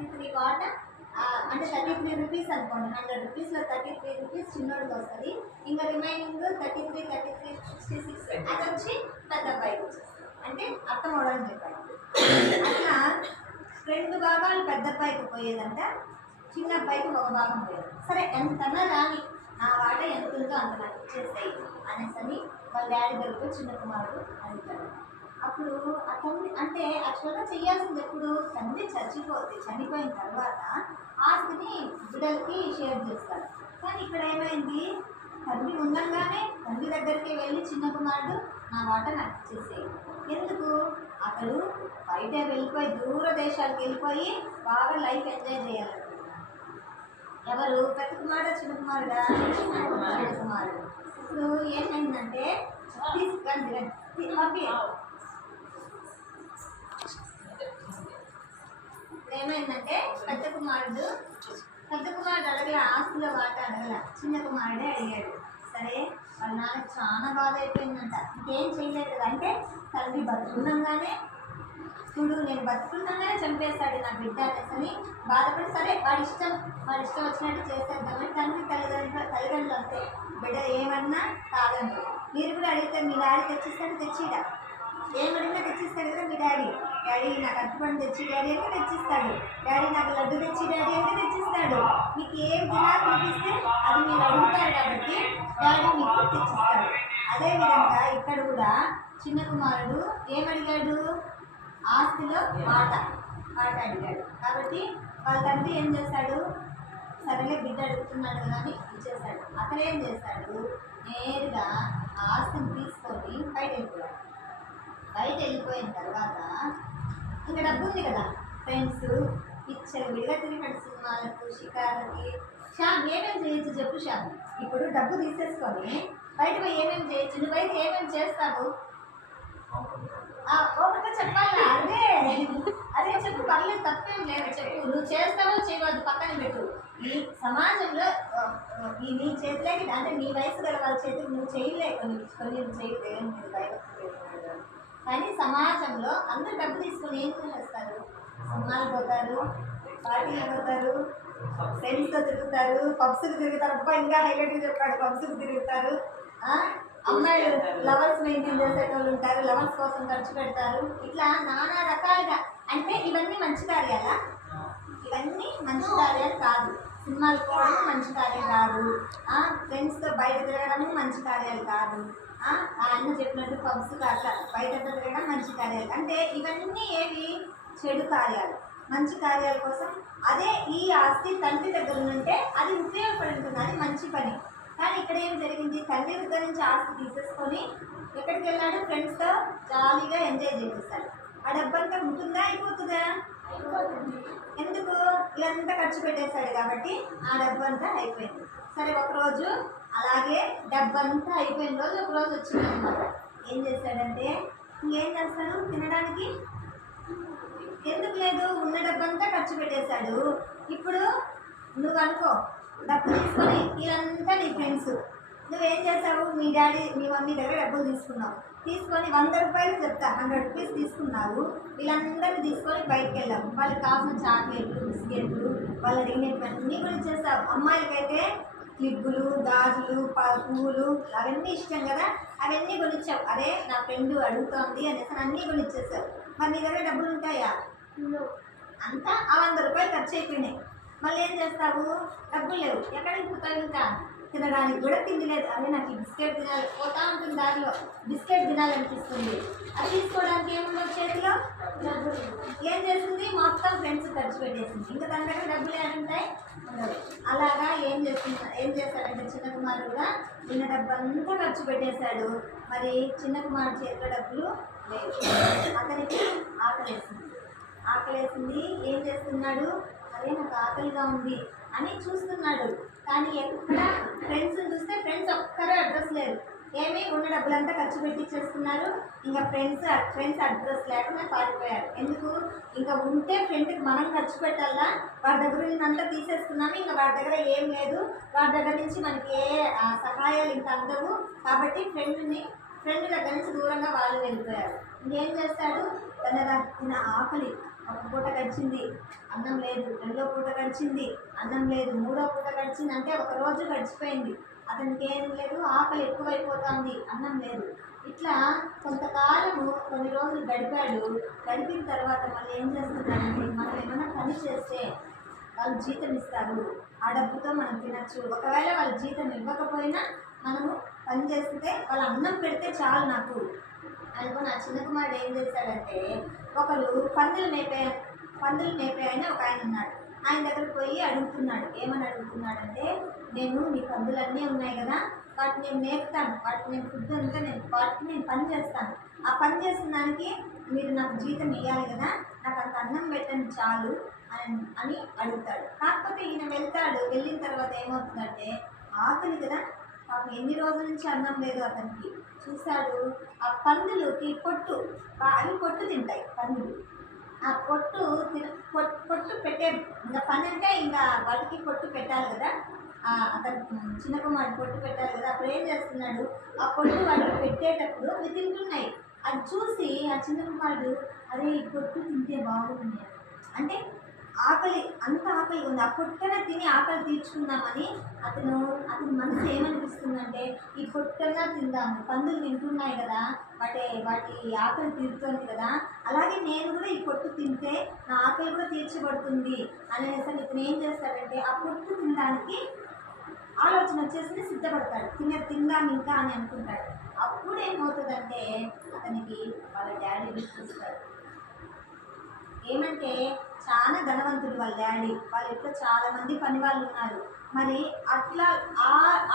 33 వాట అంటే 33 రూపీస్ అనుకోండి. 100 రూపీస్లో 33 రూపీస్ చిన్నోడికి వస్తుంది. ఇంకా రిమైనింగ్ 33, 33, 66 అది వచ్చి పెద్ద అబ్బాయికి వచ్చేస్తుంది. అంటే అర్థం అవడానికి చెప్పాలి. అట్లా 2 భాగాలు పెద్ద అబ్బాయికి పోయేదంట, చిన్న అబ్బాయికి ఒక భాగం పోయేది. సరే ఎంతన్నా రాని నా వాట ఎంత ఉందో అంత నాకు ఇచ్చేస్తాయి అనేసని వాళ్ళ డాడీ దగ్గరకు చిన్న కుమారుడు అడుగుతాడు. అప్పుడు ఆ తండ్రి అంటే యాక్చువల్గా చేయాల్సింది ఎప్పుడు తండ్రి చనిపోయిన తర్వాత ఆస్తిని బిడ్డలకి షేర్ చేస్తారు. కానీ ఇక్కడ ఏమైంది, తండ్రి ఉండగానే తండ్రి దగ్గరికి వెళ్ళి చిన్న కుమారుడు నా వాట నాకు ఇచ్చేసేయి. ఎందుకు? అతడు బయట వెళ్ళిపోయి దూర దేశాలకు వెళ్ళిపోయి బాగా లైఫ్ ఎంజాయ్ చేయాలనుకుంటున్నాడు. ఎవరు? పెద్ద కుమారుడు చిన్న కుమారుడా? చిన్న కుమారుడు. ఇప్పుడు ఏమైందంటే ఏమైందంటే పెద్ద కుమారుడు అడగల, ఆస్తిలో వాట అడగల, చిన్న కుమారుడే అడిగాడు. సరే వాళ్ళ నాన్నకు చాలా బాధ అయిపోయిందంట. ఇంకేం చేయలేదు కదా, అంటే తండ్రి బతుకున్నాగానే చూడు నేను బతుకున్నాగానే చంపేస్తాడు నా బిడ్డ అనేసి బాధపడి, సరే వాడి ఇష్టం వచ్చినట్టు చేసేద్దామని తండ్రి తల్లిదండ్రులు అంతే, బిడ్డ ఏమన్నా కాదండి. మీరు కూడా అడిగితే మీ డాడీ తెచ్చిస్తాడు, తెచ్చిడా? ఏమడిగినా తెచ్చిస్తాడు కదా మీ డాడీ. డాడీ నాకు అరటిపండు తెచ్చి డాడీ అంటే తెచ్చిస్తాడు. డాడీ నాకు లడ్డు తెచ్చి డాడీ అంటే తెచ్చిస్తాడు. మీకు ఏం తినాలనిపిస్తే అది మీరు అడుగుతారు కాబట్టి డాడీ మీకు తెచ్చిస్తాడు. అదేవిధంగా ఇక్కడ కూడా చిన్న కుమారుడు ఏమడిగాడు? ఆస్తిలో వాట అడిగాడు. కాబట్టి వాళ్ళ తండ్రి ఏం చేస్తాడు? సరేలే బిడ్డ అడుగుతున్నాడు కదా అని ఇచ్చేస్తాడు. అతను ఏం చేస్తాడు? నేరుగా ఆస్తిని తీసుకొని బయట వెళ్ళిపోయిన తర్వాత ఇంకా డబ్బు ఉంది కదా, ఫ్రెండ్స్ పిచ్చలు విడిగా తిరిగాడు, సినిమాలకు, షికార్లకి. షాప్ ఏమేమి చేయొచ్చు చెప్పు షాప్? ఇప్పుడు డబ్బు తీసేసుకొని బయట పోయి ఏమేమి చేయొచ్చు? నువ్వైతే ఏమేమి చేస్తావు? ఒకటి చెప్పాలా? అదే చెప్పు, పర్లేదు, తప్పేం లేదు, చెప్పు. నువ్వు చేస్తావో చేయవద్దు పక్కన పెట్టు. ఈ సమాజంలో నీ చేతిలోకి అంటే నీ వయసు గల వాళ్ళ చేతికి నువ్వు చేయలే, కొన్ని చేయలేదు, మీరు భయభక్తి. కానీ సమాజంలో అందరూ డబ్బు తీసుకొని ఏం చేస్తారు? సినిమాలు పోతారు, పార్టీలు పోతారు, ఫ్రెండ్స్తో తిరుగుతారు, పబ్స్కి తిరుగుతారు. అబ్బా ఇంకా హైలైట్గా చెప్పాడు, పబ్స్కి తిరుగుతారు. అమ్మాయిలు లవర్స్ మెయింటైన్ చేసేటోళ్ళు ఉంటారు, లవర్స్ కోసం ఖర్చు పెడతారు. ఇట్లా నానా రకాలుగా. అంటే ఇవన్నీ మంచి కార్యాలా? ఇవన్నీ మంచి కార్యాలు కాదు. సినిమాలు పోవడం మంచి కార్యం కాదు. ఫ్రెండ్స్తో బయట తిరగడం మంచి కార్యాలు కాదు. ఆయన చెప్పినట్టు పబ్స్ అట్లా బయట తిరగడం మంచి కార్యాలు. అంటే ఇవన్నీ ఏవి? చెడు కార్యాలు. మంచి కార్యాల కోసం అదే ఈ ఆస్తి తండ్రి దగ్గర ఉంటే అది ఉపయోగపడి ఉంటుంది, అది మంచి పని. కానీ ఇక్కడ ఏం జరిగింది? తండ్రి దగ్గర నుంచి ఆస్తి తీసేసుకొని ఎక్కడికి వెళ్ళాడు? ఫ్రెండ్స్తో జాలీగా ఎంజాయ్ చేసేస్తాడు. ఆ డబ్బంతా ఉంటుందా? అయిపోతుందా? ఎందుకు? ఇదంతా ఖర్చు పెట్టేశాడు కాబట్టి ఆ డబ్బంతా అయిపోయింది. సరే ఒకరోజు అలాగే డబ్బంతా అయిపోయిన రోజు ఒకరోజు వచ్చిందన్నమాట. ఏం చేశాడంటే ఇంకేం చేస్తాడు? తినడానికి ఎందుకు లేదు, ఉన్న డబ్బంతా ఖర్చు పెట్టేశాడు. ఇప్పుడు నువ్వు అనుకో, డబ్బు తీసుకొని ఇదంతా నీ ఫ్రెండ్స్, నువ్వేం చేసావు? మీ డాడీ మీ మమ్మీ దగ్గర డబ్బులు తీసుకొని 100 రూపాయలు చెప్తా, 100 రూపీస్ తీసుకున్నావు. వీళ్ళందరినీ తీసుకొని బయటకు వెళ్ళావు. వాళ్ళకి కావాల్సిన చాక్లెట్లు, బిస్కెట్లు, వాళ్ళు అడిగినటువంటి కూడా ఇచ్చేస్తావు. అమ్మాయిలకైతే క్లిప్పులు, గాజులు, పువ్వులు అవన్నీ ఇష్టం కదా, అవన్నీ కొనిచ్చావు. అరే నా ఫ్రెండ్ అడుగుతోంది అనేసి అన్నీ కొనిచ్చేసావు. మరి నీ దగ్గర డబ్బులు ఉంటాయా? అంతా ఆ 100 రూపాయలు ఖర్చు అయిపోయినాయి. మళ్ళీ ఏం చేస్తావు? డబ్బులు లేవు, ఎక్కడికి పోతావు? ఇంకా తినడానికి కూడా తిండి లేదు. అదే నాకు బిస్కెట్ తినాలి, పోతా ఉంటుంది దారిలో బిస్కెట్ తినాలనిపిస్తుంది. అది తీసుకోవడానికి ఏముండవు చేతిలో? డబ్బులు. ఏం చేస్తుంది? మొత్తం ఫ్రెండ్స్ ఖర్చు పెట్టేసింది. ఇంకా దాని దగ్గర డబ్బులు ఏమంటాయి? అలాగా ఏం చేస్తాడంటే చిన్న కుమారుడు కూడా చిన్న డబ్బు అంతా ఖర్చు పెట్టేశాడు. మరి చిన్న కుమారుడు చేతిలో డబ్బులు లేవు. అతనికి ఆకలేసింది. ఏం చేస్తున్నాడు? అదే నాకు ఆకలిగా ఉంది అని చూస్తున్నాడు. కానీ ఎక్కడ ఫ్రెండ్స్ని చూస్తే ఫ్రెండ్స్ ఒక్కరే అడ్రస్ లేరు. ఏమి ఉన్న డబ్బులంతా ఖర్చు పెట్టించేస్తున్నారు. ఇంకా ఫ్రెండ్స్ అడ్రస్ లేకుండా పారిపోయారు. ఎందుకు? ఇంకా ఉంటే ఫ్రెండ్కి మనం ఖర్చు పెట్టాలా? వాడి దగ్గర అంతా తీసేసుకున్నాము, ఇంకా వాడి దగ్గర ఏం లేదు, వాడి దగ్గర నుంచి మనకి ఏ సహాయాలు ఇంకా అందవు. కాబట్టి ఫ్రెండ్ దగ్గర నుంచి దూరంగా వాళ్ళు వెళ్ళిపోయారు. ఇంకేం చేస్తాడు? తన ఆకలి ఒక పూట గడిచింది, అన్నం లేదు. రెండో పూట గడిచింది, అన్నం లేదు. మూడో పూట గడిచింది, అంటే ఒక రోజు గడిచిపోయింది. అతనికి ఏం లేదు, ఆకలి ఎక్కువైపోతుంది, అన్నం లేదు. ఇట్లా కొంతకాలము కొన్ని రోజులు గడిపాడు. గడిపిన తర్వాత మళ్ళీ ఏం చేస్తున్నాడంటే, మనం ఏమైనా పని చేస్తే వాళ్ళు జీతం ఇస్తారు, ఆ డబ్బుతో మనం తినచ్చు. ఒకవేళ వాళ్ళు జీతం ఇవ్వకపోయినా మనము పని చేస్తే వాళ్ళు అన్నం పెడితే చాలు నాకు అనుకో. నా చిన్న కుమారుడు ఏం చేశాడంటే, ఒకరు పందులు మేపే ఆయన ఒక ఆయన ఉన్నాడు. ఆయన దగ్గరకు పోయి అడుగుతున్నాడు. ఏమని అడుగుతున్నాడంటే, నేను నీ పందులన్నీ ఉన్నాయి కదా, వాటిని నేను మేపుతాను, వాటిని నేను ఫుడ్ అంతా వాటిని నేను పని చేస్తాను. ఆ పని చేసిన దానికి మీరు నాకు జీతం ఇవ్వాలి కదా, నాకు అంత అన్నం పెట్టండి చాలు అని అడుగుతాడు. కాకపోతే ఈయన వెళ్తాడు. వెళ్ళిన తర్వాత ఏమవుతుందంటే, ఆకలి కదా, పాపం ఎన్ని రోజుల నుంచి అన్నం లేదు అతనికి. చూశాడు, ఆ పందులకి అవి పొట్టు తింటాయి పందులు. ఆ పొట్టు పెట్టే ఇంకా పని అంటే ఇంకా వాటికి పొట్టు పెట్టాలి కదా, అతను చిన్న కుమారుడు పొట్టు పెట్టాలి కదా. అప్పుడు ఏం చేస్తున్నాడు, ఆ పొట్టు వాటికి పెట్టేటప్పుడు అవి తింటున్నాయి. అది చూసి ఆ చిన్న కుమారుడు, అరే ఈ పొట్టు తింటే బాగుంది అంటే అంత ఆకలి ఉంది, ఆ పొట్టన తిని ఆకలి తీర్చుకుందామని అతని మనసు ఏమనిపిస్తుందంటే, ఈ పొట్టగా తిందాము, పందులు తింటున్నాయి కదా, వాటి ఆకలి తీరుతుంది కదా, అలాగే నేను కూడా ఈ పొట్టు తింటే నా ఆకలి కూడా తీర్చబడుతుంది అనేసి ఇతను ఏం చేస్తాడంటే, ఆ పొట్టు తినడానికి ఆలోచన వచ్చేసి సిద్ధపడతాడు. తిందాం ఇంకా అని అనుకుంటాడు. అప్పుడు ఏమవుతుందంటే, అతనికి వాళ్ళ డాడీ గుర్తొస్తాడు. ఏమంటే చాలా ధనవంతుడు వాళ్ళ డాడీ. వాళ్ళ ఇంట్లో చాలా మంది పని వాళ్ళు ఉన్నారు. మరి అట్లా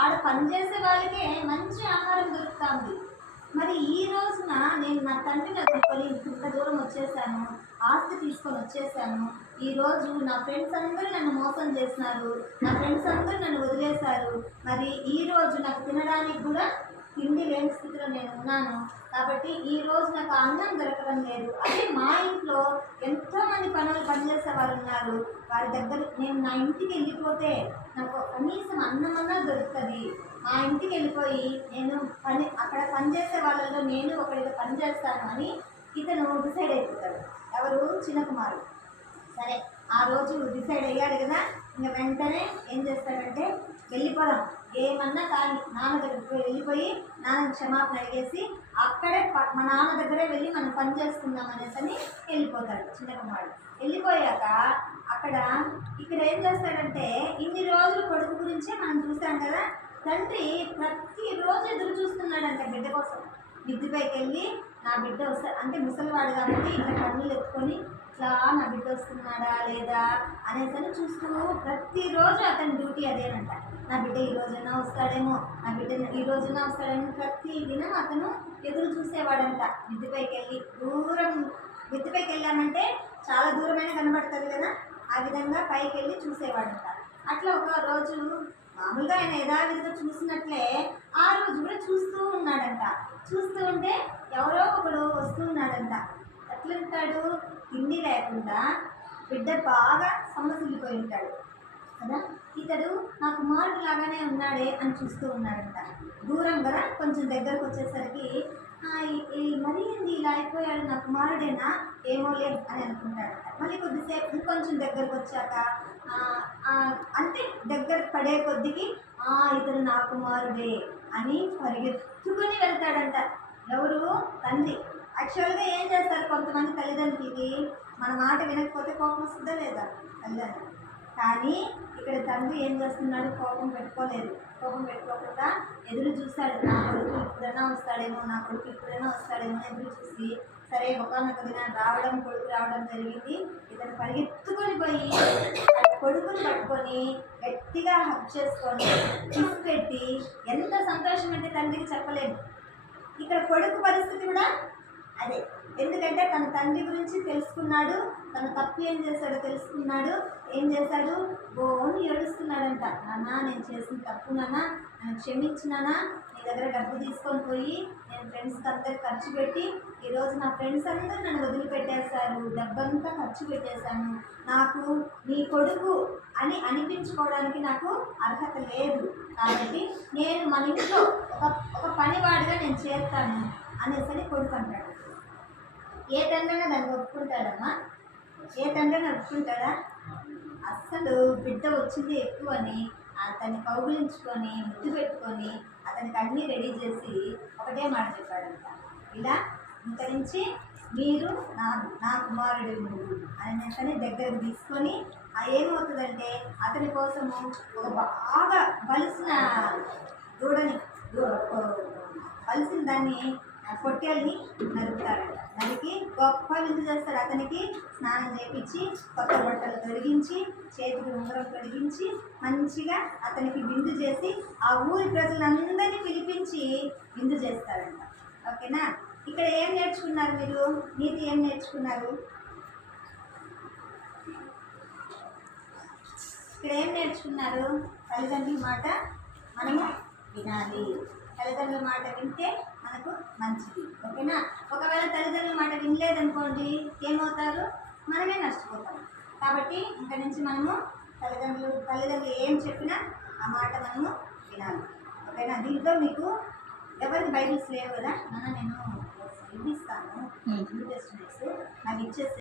ఆడ పనిచేసే వాళ్ళకే మంచి ఆహారం దొరుకుతుంది. మరి ఈ రోజున నేను నా తండ్రిని వదులుకొని ఇంత దూరం వచ్చేసాను, ఆస్తి తీసుకొని వచ్చేసాను. ఈరోజు నా ఫ్రెండ్స్ అందరూ నన్ను మోసం చేసినారు, నా ఫ్రెండ్స్ అందరూ నన్ను వదిలేశారు. మరి ఈరోజు నాకు తినడానికి కూడా తిండి లేని స్థితిలో నేను ఉన్నాను. కాబట్టి ఈరోజు నాకు అన్నం దొరకడం లేదు. అదే మా ఇంట్లో ఎంతోమంది పనిచేసే వారు ఉన్నారు. వారి దగ్గర నేను నా ఇంటికి వెళ్ళిపోతే నాకు కనీసం అన్నమన్నా దొరుకుతుంది. మా ఇంటికి వెళ్ళిపోయి నేను అక్కడ పనిచేసే వాళ్ళలో నేను ఒకరితో పని చేస్తాను అని ఇతను డిసైడ్ అయిపోతాడు. ఎవరు, చిన్న కుమారుడు. సరే, ఆ రోజు డిసైడ్ అయ్యాడు కదా, ఇంకా వెంటనే ఏం చేస్తాడంటే, వెళ్ళిపోదాం ఏమన్నా కానీ నాన్న దగ్గరికి వెళ్ళిపోయి నాన్న క్షమాపణ అడిగేసి అక్కడే మా నాన్న దగ్గరే వెళ్ళి మనం పని చేసుకుందాం అనేసి అని వెళ్ళిపోతాడు చిన్న కుమారుడు. వెళ్ళిపోయాక ఇక్కడ ఏం చేస్తాడంటే, ఇన్ని రోజులు కొడుకు గురించే మనం చూసాం కదా, తండ్రి ప్రతిరోజు ఎదురు చూస్తున్నాడంట బిడ్డ కోసం. మిద్దిపైకి వెళ్ళి నా బిడ్డ వస్తాడు అంటే ముసలివాడు కాబట్టి ఇట్లా కన్నులు ఎత్తుకొని ఇట్లా నా బిడ్డ వస్తున్నాడా లేదా అనేసి అని చూస్తూ ప్రతిరోజు అతని డ్యూటీ అదేనంట. నా బిడ్డ ఈ రోజైనా వస్తాడేమో, నా బిడ్డ ఈ రోజున వస్తాడేమో ప్రతి దినం అతను ఎదురు చూసేవాడంట. మిద్దిపైకి వెళ్ళామంటే చాలా దూరమైన కనబడుతుంది కదా, ఆ విధంగా పైకి వెళ్ళి చూసేవాడంట. అట్లా ఒక రోజు మామూలుగా ఆయన యథావిధిగా చూసినట్లే ఆ రోజు కూడా చూస్తూ ఉన్నాడంట. చూస్తూ ఉంటే ఎవరో ఒకడు వస్తూ ఉన్నాడంట. ఎట్లుంటాడు, తిండి లేకుండా బిడ్డ బాగా సొమ్మసిల్లిపోయి ఉంటాడు కదా. ఇతడు నా కుమారుడు లాగానే ఉన్నాడే అని చూస్తూ ఉన్నాడంట. దూరం కదా, కొంచెం దగ్గరకు వచ్చేసరికి మరీ ఏంది ఇలా అయిపోయాడు, నా కుమారుడేనా ఏమోలే అని అనుకుంటాడంట. మళ్ళీ కొద్దిసేపు ఇంకొంచెం దగ్గరకు వచ్చాక అంటే దగ్గర పడే కొద్దికి ఇతడు నా కుమారుడే అని పరిగెత్తుకుని వెళ్తాడంట. ఎవరు, తండ్రి. యాక్చువల్గా ఏం చేస్తారు కొంతమంది తల్లిదండ్రులకి, మన మాట వినకపోతే కోపం వస్తుందా లేదా తల్లిదండ్రులు. కానీ ఇక్కడ తండ్రి ఏం చేస్తున్నాడు, కోపం పెట్టుకోకుండా ఎదురు చూశాడు. నా కొడుకు ఇప్పుడైనా వస్తాడేమో ఎదురు చూసి సరే ఒకనొక దినం కొడుకు రావడం జరిగింది. ఇతను పరిగెత్తుకొని పోయి కొడుకుని పట్టుకొని గట్టిగా హక్ చేసుకొని కిస్ పెట్టి ఎంత సంతోషం అంటే తండ్రికి చెప్పలేదు. ఇక్కడ కొడుకు పరిస్థితి కూడా అదే. ఎందుకంటే తన తండ్రి గురించి తెలుసుకున్నాడు, తన తప్పు ఏం చేశాడో తెలుసుకున్నాడు. ఏం చేశాడు, బోని ఏడుస్తున్నాడంట. నాన్న నేను చేసిన తప్పు నాన్న, నన్ను క్షమించినానా, నీ దగ్గర డబ్బు తీసుకొని పోయి నేను ఫ్రెండ్స్కి అందరికి ఖర్చు పెట్టి ఈరోజు నా ఫ్రెండ్స్ అందరూ నన్ను వదిలిపెట్టేశారు, డబ్బంతా ఖర్చు పెట్టేశాను. నాకు నీ కొడుకు అని అనిపించుకోవడానికి నాకు అర్హత లేదు. కాబట్టి నేను మన ఇంట్లో ఒక పనివాడిగా నేను చేస్తాను అనేసి కొడుకు అంటాడు. ఏ తండ్రైనా దాన్ని ఒప్పుకుంటాడమ్మా? ఏ తండ్రి నడుపుకుంటాడా? అస్సలు బిడ్డ వచ్చింది ఎక్కువ అని అతన్ని కౌగిలించుకొని ముద్దు పెట్టుకొని అతనికి అన్నీ రెడీ చేసి ఒకటే మాట చెప్పాడంట, ఇలా ఇంత నుంచి మీరు నా నా కుమారుడు అని వెంటనే దగ్గరకు తీసుకొని ఏమవుతుందంటే అతని కోసము ఒక బాగా బలిసిన దూడని బలిసిన దాన్ని పొట్టేల్ని నరుకుతాడంట. నరికి గొప్ప విందు చేస్తాడు. అతనికి స్నానం చేయించి కొత్త బట్టలు తొలగించి చేతికి ఉంగరం తొలగించి మంచిగా అతనికి విందు చేసి ఆ ఊరి ప్రజలందరినీ పిలిపించి విందు చేస్తాడంట. ఓకేనా? ఇక్కడ ఏం నేర్చుకున్నారు మీరు? నీతి ఏం నేర్చుకున్నారు? ఇక్కడ ఏం నేర్చుకున్నారు? తల్లిదండ్రుల మాట మనము వినాలి. తల్లిదండ్రుల మాట వింటే మనకు మంచిది. ఓకేనా? ఒకవేళ తల్లిదండ్రుల మాట వినలేదనుకోండి ఏమవుతారు? మనమే నష్టపోతాం. కాబట్టి ఇంకా నుంచి మనము తల్లిదండ్రులు ఏం చెప్పినా ఆ మాట మనము వినాలి. ఓకేనా? దీంట్లో మీకు ఎవరికి బైబిల్స్ లేవు కదా, నేను ఇస్తాను, న్యూ టెస్టమెంట్స్ నాకు ఇచ్చేసి